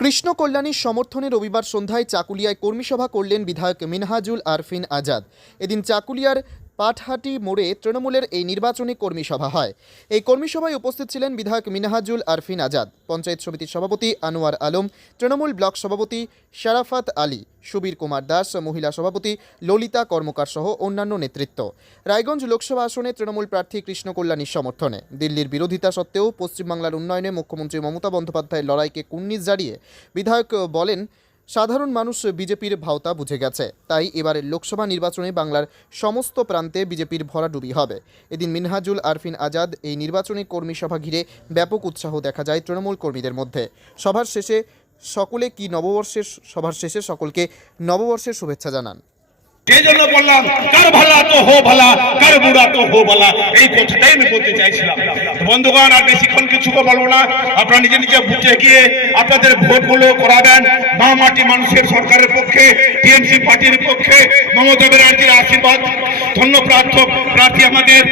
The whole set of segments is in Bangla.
কৃষ্ণ কল্যাণীর সমর্থনে রবিবার সন্ধ্যায় চাকুলিয়ায় কর্মীসভা করলেন বিধায়ক মিনহাজুল আরফিন আজাদ। এদিন চাকুলিয়ার পাটহাটি মোড়ে তৃণমূলের এই নির্বাচনী কর্মী সভা হয়। এই কর্মী সভায় উপস্থিত ছিলেন বিধায়ক মিনহাজুল আরফিন আজাদ, পঞ্চায়েত সমিতির সভাপতি আনোয়ার আলম, তৃণমূল ব্লক সভাপতি শারাফাত আলী, সুবীর কুমার দাস, মহিলা সভাপতি ললিতা কর্মকার সহ অন্যান্য নেতৃত্ব। রায়গঞ্জ লোকসভা আসনে তৃণমূল প্রার্থী কৃষ্ণ কল্যাণীর সমর্থনে। দিল্লির বিরোধিতা সত্ত্বেও পশ্চিমবাংলার উন্নয়নে মুখ্যমন্ত্রী মমতা বন্দ্যোপাধ্যায়ের লড়াইকে কুর্নিশ জারিয়ে বিধায়ক বলেন সাধারণ মানুষ বিজেপির ভাওতা বুঝে গেছে। তাই এবারের লোকসভা নির্বাচনে বাংলার সমস্ত প্রান্তে বিজেপির ভরাডুবি হবে। এদিন মিনহাজুল, আরফিন আজাদ এই নির্বাচনী কর্মী সভা ঘিরে ব্যাপক উৎসাহ দেখা যায় তৃণমূল কর্মীদের মধ্যে। সভার শেষে সকলে কি নববর্ষের, সভার শেষে সকলকে নববর্ষের শুভেচ্ছা জানান। সেই জন্য বললাম, কার ভালা তো হো ভালা, কার বুড়া তো হো ভালা? এই কথাটাই আমি বলতে চাইছিলাম। বন্ধুগণ, আর বেশিক্ষণ কিছু বলব না। আপনারা নিজে নিজে বুঝে গিয়ে আপনাদের ভোটগুলো করাবেন মা মাটি মানুষের সরকারের পক্ষে, টিএমসি পার্টির পক্ষে, মমতা ব্যানার্জির আশীর্বাদ। ধন্য প্রার্থ প্রার্থী আমাদের।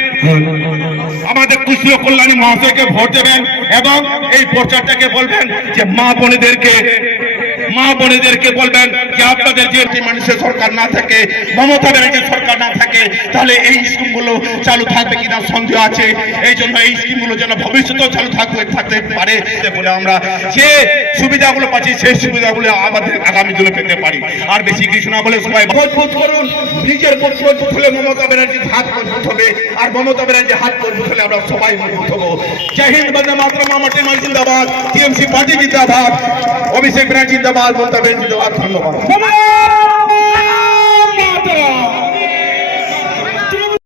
আমাদের কৃষ্ণ কল্যাণী মহাশয়কে ভোট দেবেন এবং এই প্রচারটাকে বলবেন যে মা বোনেদেরকে মা বোনেদেরকে বলবেন যে আপনাদের যে মানুষের সরকার না থাকে, মমতা ব্যানার্জির সরকার না থাকে, তাহলে এই স্কিমগুলো চালু থাকবে কিনা সন্দেহ আছে? এই জন্য এই স্কিমগুলো যেন ভবিষ্যতেও চালু থাকবে থাকতে পারে বলে আমরা যে সুবিধাগুলো পাচ্ছি, সেই সুবিধাগুলো আমাদের আগামী দিনে পেতে পারি। আর বেশি কিছু না বলে সবাই মজবুত করুন, নিজের মজবুত হলে মমতা ব্যানার্জির হাত মজবুত হবে, আর মমতা ব্যানার্জির হাত মজবুত হলে আমরা সবাই মজবুত হব। জয় হিন্দ, বন্দে মাতরম, আমার টিমাল জিন্দাবাদ, টিএমসি পার্টি জিন্দাবাদ, অভিষেক ব্যানার্জি জিন্দাবাদ। ব্যানার্জি জিন্দাবাদ ধন্যবাদ।